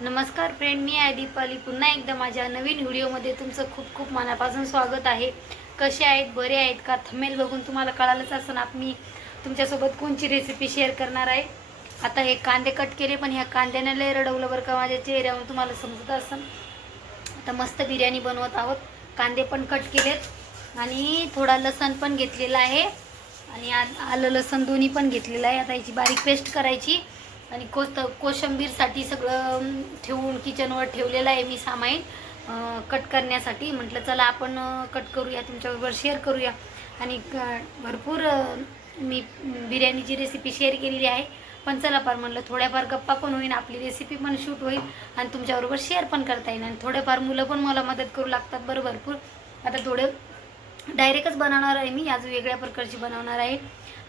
नमस्कार फ्रेंड, मी आहे दीपाली. पुन्हा एकदा माझ्या नवीन व्हिडिओमध्ये तुमचं खूप खूप मनापासून स्वागत आहे. कसे आहेत? बरे आहेत का? थंबनेल बघून तुम्हाला कळालंच असणार मी तुमच्यासोबत कोणची रेसिपी शेअर करणार आहे. आता हे कांदे कट केले, पण ह्या कांद्याने लय रडवलं बरं का माझ्या चेहऱ्यावरून, तुम्हाला समजत असेल. आता मस्त बिर्याणी बनवत आहोत. कांदे पण कट केलेत आणि थोडा लसण पण घेतलेला आहे आणि आलं लसण दोन्ही पण घेतलेलं आहे. आता याची बारीक पेस्ट करायची आणि कोशिंबीरसाठी सगळं ठेवून किचनवर ठेवलेलं आहे मी सामान कट करण्यासाठी. म्हटलं चला आपण कट करूया, तुमच्याबरोबर शेअर करूया. आणि भरपूर मी बिर्याणीची रेसिपी शेअर केलेली आहे, पण चला फार म्हणलं थोड्याफार गप्पा पण होईल, आपली रेसिपी पण शूट होईल आणि तुमच्याबरोबर शेअर पण करता येईल. आणि थोडेफार मुलं पण मला मदत करू लागतात बरं भरपूर. आता थोडे डायरेक्टच बनवणार आहे मी, आज वेगळ्या प्रकारची बनवणार आहे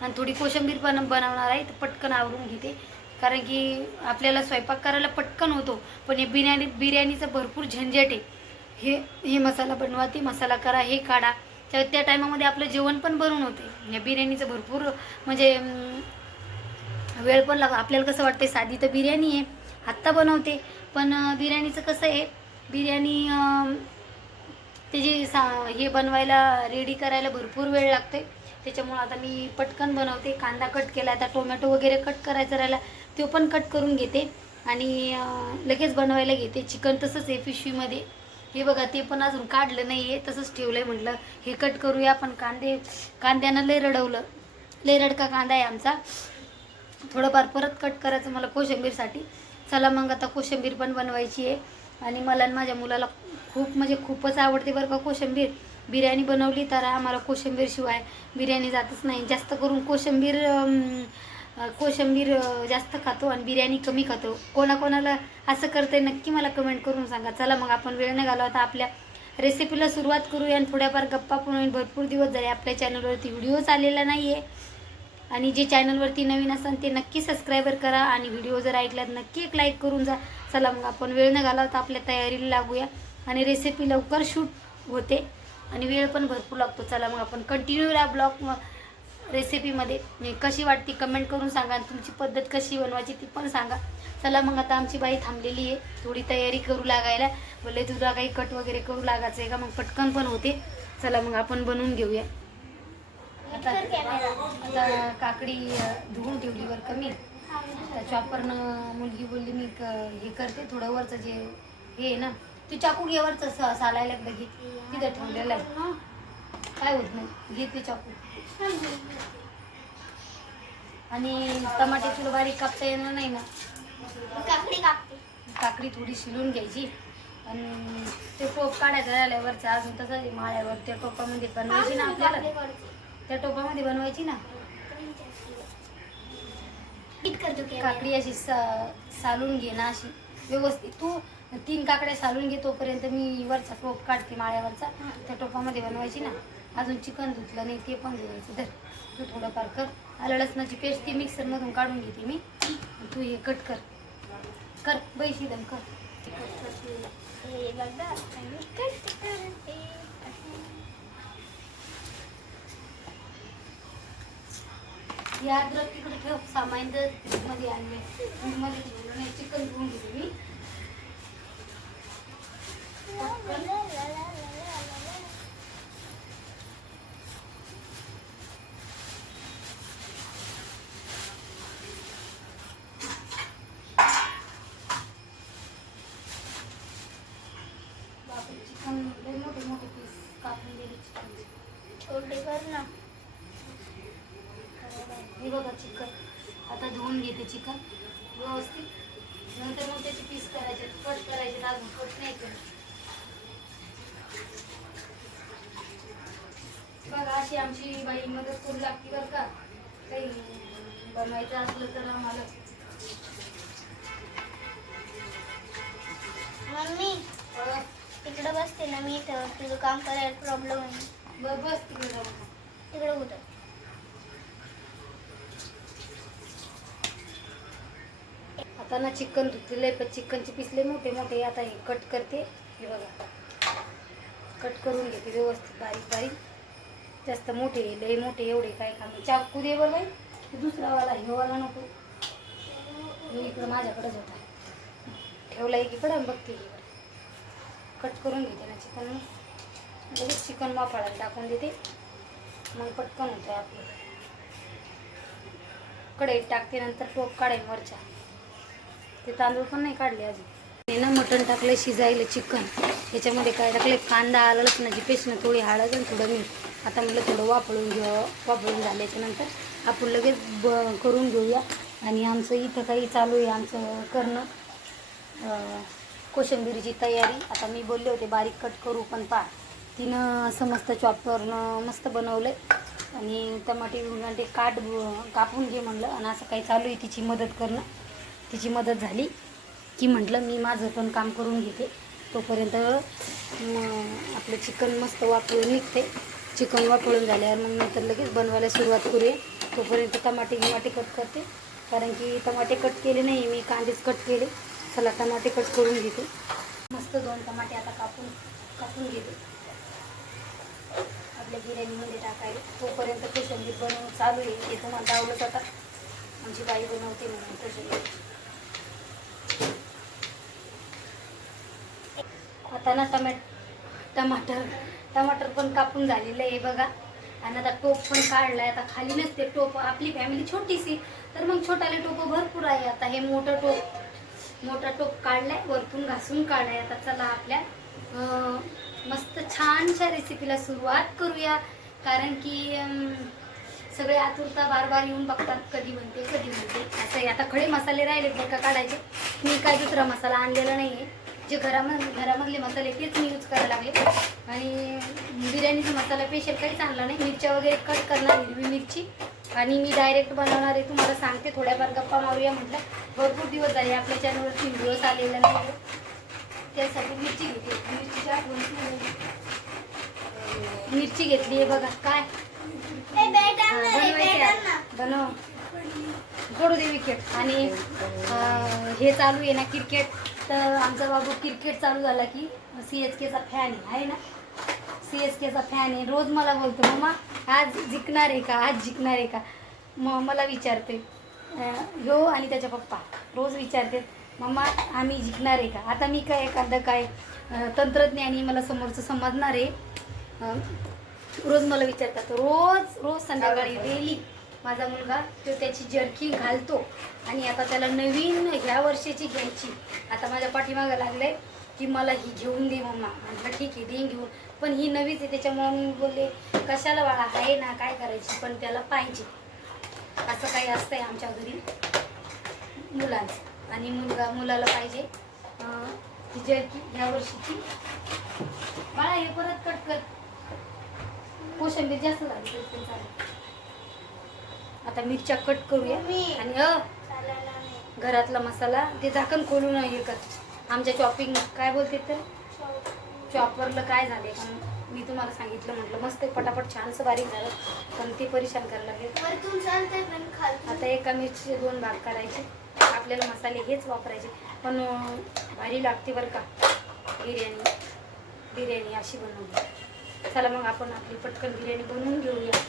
आणि थोडी कोशिंबीर पण बनवणार आहे. तर पटकन आवरून घेते, कारण की आपल्याला स्वयंपाक करायला पटकन होतो, पण हे बिर्याणीचं भरपूर झंझट आहे. हे मसाला बनवा, ते मसाला करा, हे काढा. त्या टायमामध्ये आपलं जेवण पण बनवून होते. या बिर्याणीचं भरपूर म्हणजे वेळ पण लागतो. आपल्याला कसं वाटतं साधी तर बिर्याणी आहे, आत्ता बनवते, पण बिर्याणीचं कसं आहे, बिर्याणी हे बनवायला रेडी करायला भरपूर वेळ लागते. त्याच्यामुळं आता मी पटकन बनवते. कांदा कट केला, आता टोमॅटो वगैरे कट करायचा राहिला, तो पण कट करून घेते आणि लगेच बनवायला घेते. चिकन तसंच आहे पिशवीमध्ये, हे बघा ते पण अजून काढलं नाही आहे, तसंच ठेवलं आहे. म्हटलं हे कट करूया, पण कांद्यानं लय रडवलं, लय रडका कांदा आहे आमचा. थोडंफार परत कट करायचं मला कोशिंबीरसाठी. चला मग आता कोशिंबीर पण बनवायची आहे. आणि मला आणि माझ्या मुलाला खूप म्हणजे खूपच आवडते बरं का कोशिंबीर. बिर्याणी बनवली तर आम्हाला कोशिंबीरशिवाय बिर्याणी जातच नाही. जास्त करून कोशिंबीर जास्त खातो आणि बिर्याणी कमी खातो. कोणाकोणाला असं करते नक्की मला कमेंट करून सांगा. चला मग आपण वेळ नाही घालवता, आपल्या रेसिपीला सुरुवात करूया आणि थोड्याफार गप्पा पण होईल. भरपूर दिवस झाले आपल्या चॅनलवरती व्हिडिओच आलेला नाही आहे, आणि जे चॅनलवरती नवीन असाल ते नक्की सबस्क्राईबर करा आणि व्हिडिओ जर ऐकल्यात नक्की एक लाईक करून जा. चला मग आपण वेळ न घालवता आपल्या तयारीला लागूया आणि रेसिपी लवकर शूट होते आणि वेळ पण भरपूर लागतो. चला मग आपण कंटिन्यू या ब्लॉग रेसिपीमध्ये कशी वाटते कमेंट करून सांगा आणि तुमची पद्धत कशी बनवायची ती पण सांगा. चला मग आता आमची बाई थांबलेली आहे, थोडी तयारी करू लागायला. बोलले तुला काही कट वगैरे करू लागायचं आहे का, मग पटकन पण होते. चला मग आपण बनवून घेऊया. आता काकडी धुवून ठेवली बरं का मी. त्या चॉपरनं मुलगी बोलली मी हे करते, थोडं वरचं जे हे आहे ना, तू चाकू घे वरचं सालायला एकदा घे, तिथं ठेवलेलं आहे, काय होत नाही, घे ते चाकू. आणि टमाटे तुला बारीक कापता येणार नाही ना, काकडी थोडी शिलून घ्यायची आणि ते टोप काढायचं राहिल्यावरचं अजून तसं माळ्यावर त्या टोपामध्ये बनवायची ना आपल्याला, त्या टोपामध्ये बनवायची ना. काकडी अशी सालून घे ना, अशी व्यवस्थित. तू 3 काकड्या सालून घे, तोपर्यंत मी वरचा टोप काढते माळ्यावरचा, त्या टोपामध्ये बनवायची ना. अजून चिकन धुतलं नाही, ते पण धुवायचं. तर तू थोडंफार कर. आलं लसणाची पेस्ट ती मिक्सरमधून काढून घेते मी. तू हे कट कर बैशी दम कर. या अद्रक तिकडे ठेव, सामान मध्ये आणले मध्ये ठेवलं नाही. चिकन धुवून घेते मी. चिकन मोठे मोठे पीस कापून दिले चिकनचे. छोटे कर ना. हे बघा चिकन आता धुवून घेते चिकन व्यवस्थित. नंतर मग त्याचे पीस करायचे, कट करायचे. अजून कट नाही केलं बघा. अशी आमची बाई मदत करू लागते बरं का, काही बनवायचं असलं तर आम्हाला. मम्मी तिकडे बसते ना मी, तर तुझं काम करायला प्रॉब्लेम आहे. बस तिकडे जाऊ, तिकडे कुठं. आता ना चिकन धुतलेलं आहे, पण चिकनचे पीस लय मोठे मोठे. आता हे कट करते. हे बघा कट करून घेते व्यवस्थित, बारीक बारीक. जास्त मोठे लय मोठे एवढे काय काम. चाकू दे बरं बाई, दुसरा वाला हे वाला नको. मी इकडं माझ्याकडेच होता, ठेवला एकीकडे आणि बघते एकीकडे. कट करून घेते ना चिकन, लगेच चिकन वाफाळायला टाकून देते, मग पटकन होतं आपलं. कढईत टाकते, नंतर टोप काढेल वरच्या. ते तांदूळ पण नाही काढले अजून. हे ना मटण टाकलं शिजायला चिकन. याच्यामध्ये काय टाकले, कांदा, आलं लसणाची पेस्ट, थोडी हळद आणि थोडं मीठ. आता म्हटलं थोडं वापरून घेऊ. वापरून झाल्याच्यानंतर आपण लगेच करून घेऊया. आणि आमचं इथं काही चालू आहे आमचं करणं, कोशिंबिरीची तयारी. आता मी बोलले होते बारीक कट करू, पण तिनं असं मस्त चॉपरनं मस्त बनवलं आहे. आणि टमाटे ते कापून घे म्हणलं. आणि असं काही चालू आहे तिची मदत करणं. तिची मदत झाली की म्हटलं मी माझं पण काम करून घेते. तोपर्यंत आपलं चिकन मस्त वापरून निघते. चिकन वापरून झाल्यावर मग नंतर लगेच बनवायला सुरुवात करूया. तोपर्यंत टमाटे कट करते, कारण की टमाटे कट केले नाही मी, कांदेच कट केले. चला टमाटे कट करून घेते. मस्त 2 टमाटे आता कापून घेते आपल्या बिर्याणीमध्ये टाकायला. तोपर्यंत कोशिंबीर बनवून चालू आहे. ते तुम्हाला दावलंच आता, आमची बाई बनवते म्हणून कोशिंबीर. आता ना टमाटर पण कापून झालेलं आहे बघा. आणि आता टोप पण काढलाय. आता खाली नसते टोप, आपली फॅमिली छोटीशी, तर मग छोटाले टोप भरपूर आहे. आता हे मोठा टोप काढलाय, वरतून घासून काढलाय. आता चला आपल्या मस्त छानशा रेसिपीला सुरुवात करूया. कारण की सगळे आतुरता बार येऊन बघतात, कधी बनते असं आहे. आता खडे मसाले राहिले बरं का काढायचे. मी काय दुसरा मसाला आणलेला नाही आहे. जे घरामधले मसाले तेच मी यूज करायला लागले. आणि बिर्याणीचा मसाला स्पेशल काहीच आणला नाही. मिरच्या वगैरे कट करणार, हिरवी मिरची, आणि मी डायरेक्ट बनवणार आहे. तुम्हाला सांगते, थोड्याफार गप्पा मारूया म्हटलं. भरपूर दिवस झाले आपल्या चॅनलवरती व्हिडिओज आलेला नाही, त्यासाठी मिरची घेतली आहे बघा. काय बनव जोडू दे विकेट. आणि हे चालू आहे ना क्रिकेट, तर आमचा बाबू क्रिकेट चालू झाला की CSKचा फॅन आहे ना, CSKचा फॅन आहे. रोज मला बोलतो, मम्मा आज जिंकणार आहे का. मला विचारते ह्यो आणि त्याच्या पप्पा रोज विचारते, मम्मा आम्ही जिंकणार आहे का. आता मी काय एखादं काय तंत्रज्ञानी मला समोरचं समजणार आहे. रोज मला विचारतात, रोज संध्याकाळी डेली. माझा मुलगा तो त्याची जर्किंग घालतो. आणि आता त्याला नवीन ह्या वर्षाची घ्यायची. आता माझ्या पाठीमागं लागलंय की मला ही घेऊन दे मम्मा. म्हटलं ठीक आहे देईन घेऊन, पण ही नवीच आहे त्याच्यामुळे मी बोलले कशाला बाळा, आहे ना काय करायची, पण त्याला पाहिजे. असं काही असतंय आमच्या घरी मुलांचं. आणि मुलाला पाहिजे ती जर्किंग ह्या वर्षीची. बाळा हे परत कट कर, कोशिंबीर जास्त झाली तरी चालेल. आता मिरच्या कट करूया. आणि घरातला मसाला ते झाकण खोलून हे कर. आमच्या चॉपिंग काय बोलते तर चॉपरला काय झाले, पण मी तुम्हाला सांगितलं म्हटलं मस्त पटापट छानसं बारीक झालं, पण ते परेशान करायला लागले. आता एका मिरचीचे 2 भाग करायचे. आपल्याला मसाले हेच वापरायचे, पण भारी लागते बरं का बिर्याणी अशी बनवली. चला मग आपण आपली पटकन बिर्याणी बनवून घेऊया.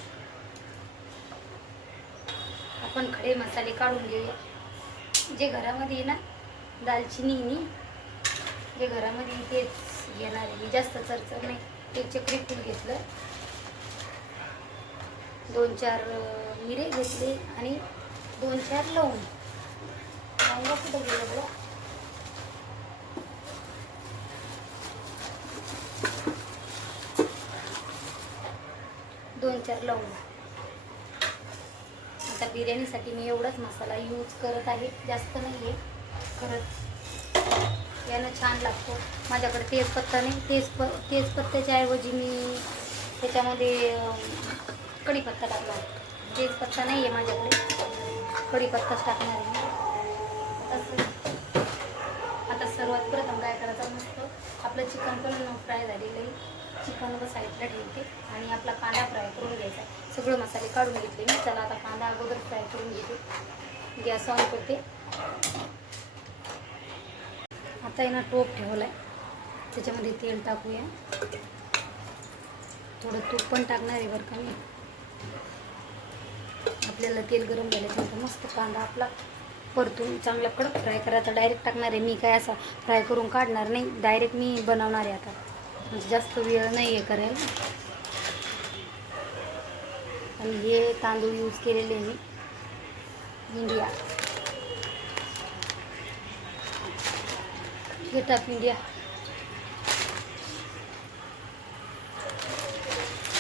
आपण खडे मसाले काढून घेऊया. जे घरामध्ये आहे ना, दालचिनी जे घरामध्ये तेच घेणार आहे मी, जास्त चरचर नाही. एक चक्री फूल घेतलं, 2-4 मिरे घेतले आणि 2-4 लवंग. कुठं गेलं बघा. दोन चार लवंग. आता बिर्याणीसाठी मी एवढाच मसाला यूज करत आहे, जास्त नाही आहे करत. यानं छान लागतो. माझ्याकडे तेजपत्ता नाही, तेजपत्त्याच्या ऐवजी मी त्याच्यामध्ये कढीपत्ता टाकला. तेजपत्ता नाही आहे माझ्याकडे, कढीपत्ताच टाकणार आहे. आता सर्वात प्रथम काय करायचं, मस्त आपलं चिकन पण फ्राय झालेलं आहे. चिकन साईडला ठेवते आणि आपला कांदा फ्राय करून घ्यायचा. सगळे मसाले काढून घेतले मी. चला आता कांदा अगोदर फ्राय करून घेते. गॅस ऑन करते. आता आहे ना टोप ठेवला आहे, त्याच्यामध्ये तेल टाकूया. थोडं तूप पण टाकणार आहे बरं का मी. आपल्याला तेल गरम झाल्याच्यानंतर मस्त कांदा आपला परतून चांगला कडक फ्राय करायचा. डायरेक्ट टाकणार आहे मी, काय असं फ्राय करून काढणार नाही, डायरेक्ट मी बनवणार आहे आता, म्हणजे जास्त वेळ नाही आहे करायला. आणि हे तांदूळ यूज केलेले मी इंडिया, गेट ऑफ इंडिया.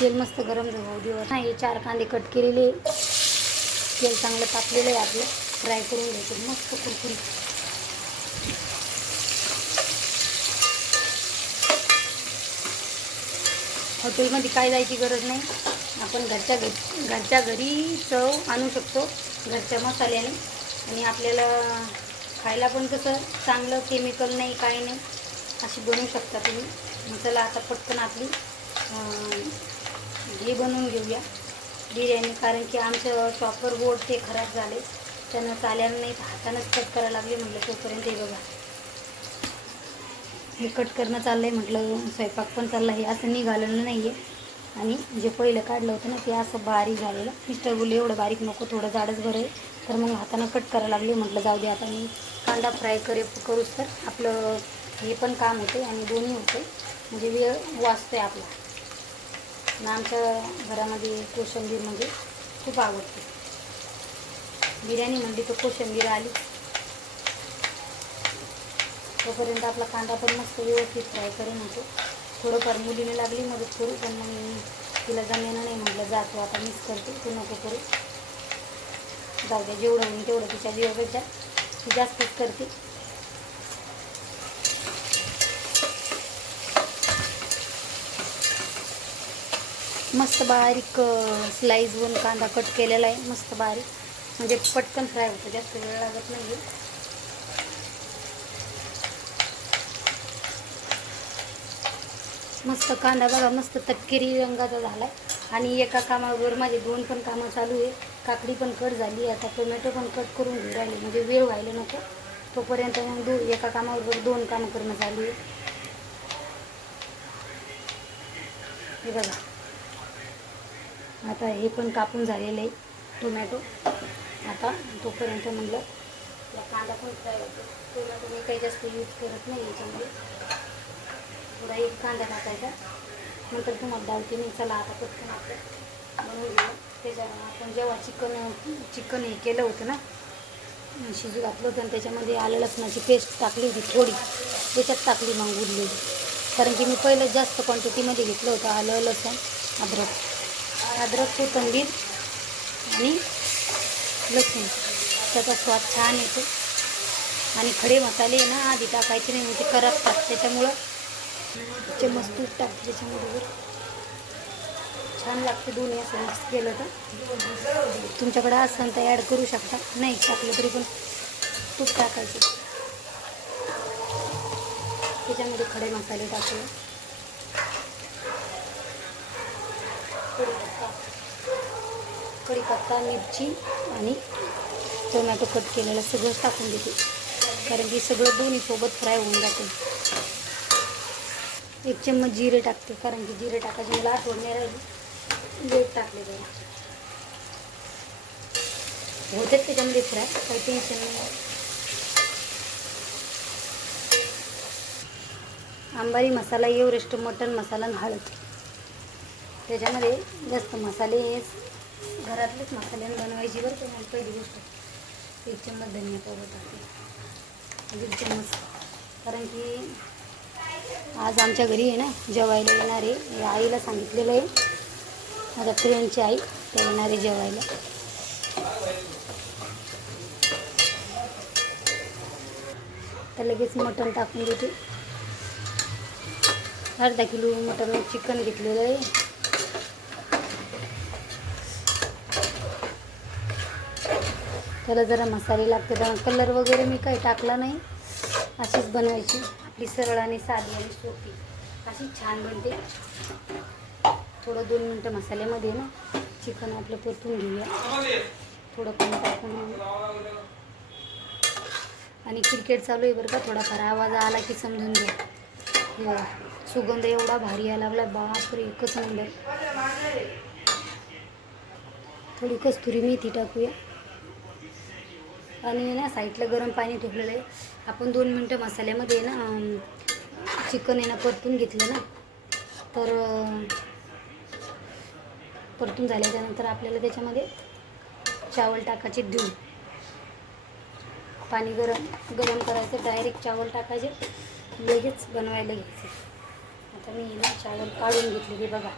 तेल मस्त गरम जाऊ देऊ. नाही, 4 कांदे कट केलेले, तेल चांगलं तापलेलं आहे आपलं, फ्राय करून घ्यायचं मस्त कुरकुरीत. हॉटेलमध्ये काय जायची गरज नाही, आपण घरच्या घरी चव आणू शकतो घरच्या मसाल्याने. आणि आपल्याला खायला पण कसं चांगलं, केमिकल नाही, काही नाही, अशी बनवू शकता तुम्ही. मग चला आता पटकन आपली हे बनवून घेऊया बिर्याणी. कारण की आमचं चॉपर बोर्ड ते खराब झाले, त्यांना चालेलं नाही, हातानंच कट करायला लागले. म्हटलं तोपर्यंत हे बघा, हे कट करणं चाललं आहे, म्हटलं स्वयंपाक पण चालला, हे असं निघालेलं नाही आहे. आणि जे पहिलं काढलं होतं ना ते असं बारीक झालेलं. मिस्टर बोलले एवढं बारीक नको, थोडं जाडच बरं आहे, तर मग हातानं कट करायला लागले. म्हटलं जाऊ दे, आता मी कांदा फ्राय करूच तर आपलं हे पण काम होते आणि दोन्ही होते, म्हणजे वेळ वाचतो आहे आपला. आणि आमच्या घरामध्ये कोशिंबीर म्हणजे खूप आवडते. बिर्याणी म्हणली तर कोशिंबीर आली. तोपर्यंत आपला कांदा पण मस्त व्यवस्थित फ्राय करून होतो. थोडंफार मुलीने लागली मदत करू, पण मग तिला जमेना नाही, म्हटलं जातो आता मिस करते, तू नको करू, जाऊ द्या, जेवढं होईल तेवढं तिच्या जीवापेक्षा ती जास्तच करते. मस्त बारीक स्लाईजवरून कांदा कट केलेला आहे, मस्त बारीक, म्हणजे पटकन फ्राय होतं, जास्त वेळ लागत नाही. मस्त कांदा बघा, मस्त तपकिरी रंगाचा झाला आहे. आणि एका कामावर माझे 2 पण कामं चालू आहे. काकडी पण कट झाली, आता टोमॅटो पण कट करून घेऊ राहिले, म्हणजे वेळ व्हायला नको. तोपर्यंत मग एका कामावर 2 कामं करणं चालू आहे. हे बघा, आता हे पण कापून झालेलं आहे टोमॅटो. आता तोपर्यंत म्हणलं या कांदा पण फ्राय होतो. टोमॅटो मी काही जास्त यूज करत नाही याच्यामध्ये, थोडा एक कांदा टाकायचा, नंतर तुम्हाला डालते नाही. चला आता पटकन आपलं बनवून घेऊ. त्याच्या आपण जेव्हा चिकन हे केलं होतं ना, शिजू घातलं होतं, आणि त्याच्यामध्ये आलं लसणाची पेस्ट टाकली होती थोडी, त्याच्यात टाकली मग उरलेली. कारण की मी पहिलं जास्त क्वांटिटीमध्ये घेतलं होतं आलं, लसूण, अद्रक, कोथिंबीर आणि लसूण, त्याचा स्वाद छान येतो. आणि खडे मसाले ना आधी टाकायचे नाही, म्हणजे करपतात, त्याच्यामुळं चम्मच तूप टाकते त्याच्यामध्ये, छान लागते. दोन्ही असं मिक्स केलं तर, तुमच्याकडे असेल तर ॲड करू शकता, नाही टाकलं तरी पण तूप टाकायचे. त्याच्यामध्ये खडे मसाले टाकले, कढीपत्ता, मिरची आणि टोमॅटो कट केलेलं सगळं टाकून देते, कारण की सगळं दोन्ही सोबत फ्राय होऊन जाते. 1 चम्मच जिरे टाकते, कारण की जिरे टाकायची मला आठवण नाही राहिली, लेट टाकले जाईल, होते त्याच्यामध्ये फ्राय, काही टेन्शन नाही. अंबारी मसाला, एव्हरेस्ट मटन मसाला आणि हळद, त्याच्यामध्ये जास्त मसाले घरातलेच मसाल्याने बनवायची बरं. त्यामुळे पहिली गोष्ट 1 चम्मच धनिया पावडर टाकते, 1 चम्मच, कारण की आज आमच्या घरी आहे ना जेवायला येणार आहे. आईला सांगितलेलं आहे, माझ्या फ्रेंडची आई, ते येणार आहे जेवायला. तर लगेच मटण टाकून देते. अर्धा किलो मटण चिकन घेतलेलं आहे. त्याला जरा मसाले लागते, तर कलर वगैरे मी काही टाकला नाही, अशीच बनवायची आपली सरळ आणि साधी आणि सोपी, अशी छान बनते. थोडं 2 मिनटं मसाल्यामध्ये ना चिकन आपलं परतून घेऊया, थोडं पाणी टाकून घेऊ. आणि क्रिकेट चालू आहे बरं का, थोडाफार आवाज आला की समजून घ्या. सुगंध एवढा भारी यायला लागला, बापरे, एकच नंबर. थोडी कस्तुरी मेथी टाकूया. आणि ना साईडला गरम पाणी ठेवलेलं आहे. आपण 2 मिनटं मसाल्यामध्ये ना चिकन आहे ना परतून घेतलं ना, तर परतून झाल्याच्यानंतर आपल्याला त्याच्यामध्ये चावल टाकायचे धुवून. पाणी गरम करायचं, डायरेक्ट चावल टाकायचे, लगेच बनवायला घ्यायचे. आता मी ना चावल काढून घेतले बघा.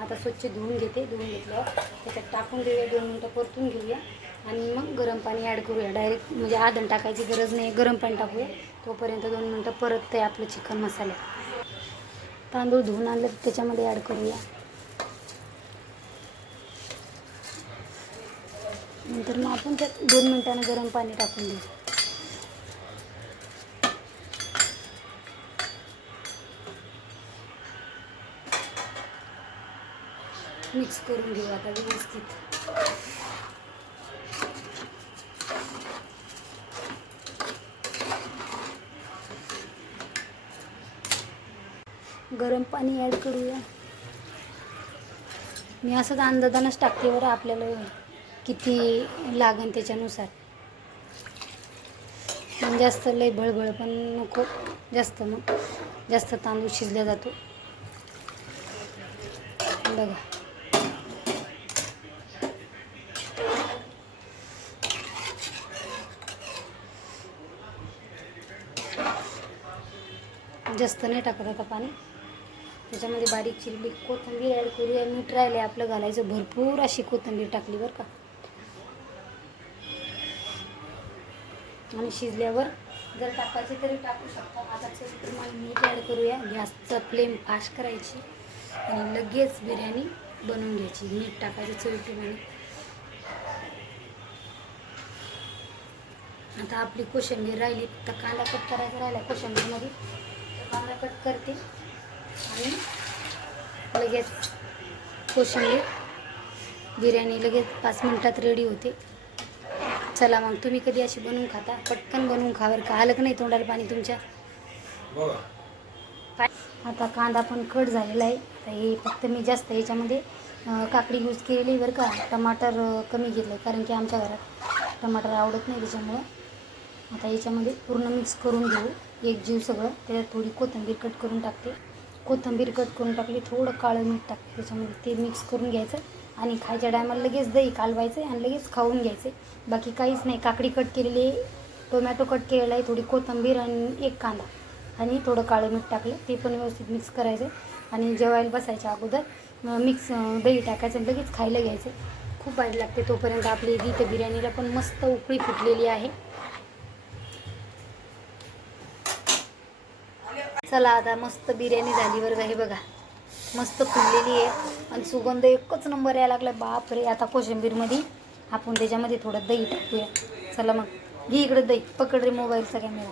आता स्वच्छ धुवून घेतल्यावर त्याच्यात टाकून देऊया, 2 मिनटं परतून घेऊया आणि मग गरम पाणी ॲड करूया. डायरेक्ट म्हणजे आधण टाकायची गरज नाही, गरम पाणी टाकूया. तोपर्यंत 2 मिनटं परत आहे आपलं चिकन मसाला. तांदूळ धुवून आणलं तर त्याच्यामध्ये ॲड करूया. नंतर मग आपण त्यात 2 मिनटानं गरम पाणी टाकून देऊ. मिक्स करून घेऊ आता व्यवस्थित. गरम पाणी ॲड करूया. मी असंच अंदाजानच टाकते बरं, आपल्याला किती लागन त्याच्यानुसार. पण जास्त लय बळबळ पण नको जास्त, मग जास्त तांदूळ शिजला जातो बघा. जास्त नाही टाकत आता पाणी. त्याच्यामध्ये बारीक चिरली कोथिंबीर ॲड करूया. मीठ राहिले आपलं घालायचं, भरपूर अशी कोथिंबीर टाकली बरं का. आणि शिजल्यावर जर टाकायची तरी टाकू शकता. आता चवीप्रमाणे मीठ ॲड करूया. गॅसचं फ्लेम फास्ट करायची आणि लगेच बिर्याणी बनवून घ्यायची. मीठ टाकायचं चवीप्रमाणे. आता आपली कोशिंबीर राहिली तर कांदा कट करायचा राहिला कोशिंबीरमध्ये, कांदा कट करते आणि लगेच कोशिंबीर बिर्याणी लगेच 5 मिनटात रेडी होते. चला मग तुम्ही कधी अशी बनवून खाता, पटकन बनवून खा बरं का. आलं का नाही तोंडाला पाणी तुमच्या? आता कांदा पण कट झालेला आहे. तर हे फक्त मी जास्त याच्यामध्ये काकडी यूज केलेली बरं का. टमाटर कमी घेतलं कारण की आमच्या घरात टमाटर आवडत नाही त्याच्यामुळं. आता याच्यामध्ये पूर्ण मिक्स करून घेऊ एक जीव सगळं. त्याच्यात थोडी कोथिंबीर कट करून टाकते. कोथिंबीर कट करून टाकली, थोडं काळं मीठ टाकते त्याच्यामध्ये. ते मिक्स करून घ्यायचं आणि खायच्या टायमाला लगेच दही कालवायचं आणि लगेच खाऊन घ्यायचे. बाकी काहीच नाही. काकडी कट केलेली आहे, टोमॅटो कट केलेला आहे, थोडी कोथिंबीर आणि एक कांदा आणि थोडं काळं मीठ टाकलं. ते पण व्यवस्थित मिक्स करायचं आणि जेवायला बसायच्या अगोदर दही टाकायचं आणि लगेच खायला घ्यायचं. खूप भारी लागते. तोपर्यंत आपली इथं बिर्याणीला पण मस्त उकळी फुटलेली आहे. चला आता मस्त बिर्याणी झाली बरं का. हे बघा मस्त फुललेली आहे आणि सुगंध एकच नंबर यायला लागला. बापरे. आता कोशिंबीरमध्ये आपण त्याच्यामध्ये थोडं दही टाकूया. चला मग घे इकडे दही, पकड रे मोबाईलचा कॅमेरा.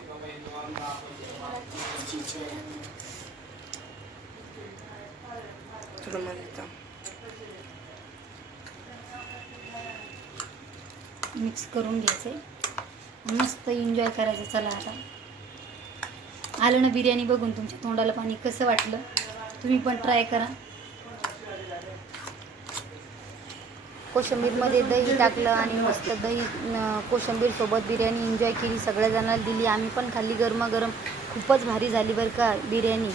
मिक्स करून घ्यायचं, मस्त एन्जॉय करायचं. चला आता आलं ना बिर्याणी बघून तुमच्या तोंडाला पाणी. कसं वाटलं तुम्ही पण ट्राय करा. कोशिंबीरमध्ये दही टाकलं आणि मस्त दही कोशिंबीरसोबत बिर्याणी एन्जॉय केली. सगळ्या जणांना दिली, आम्ही पण खाल्ली गरमागरम. खूपच भारी झाली बरं का बिर्याणी.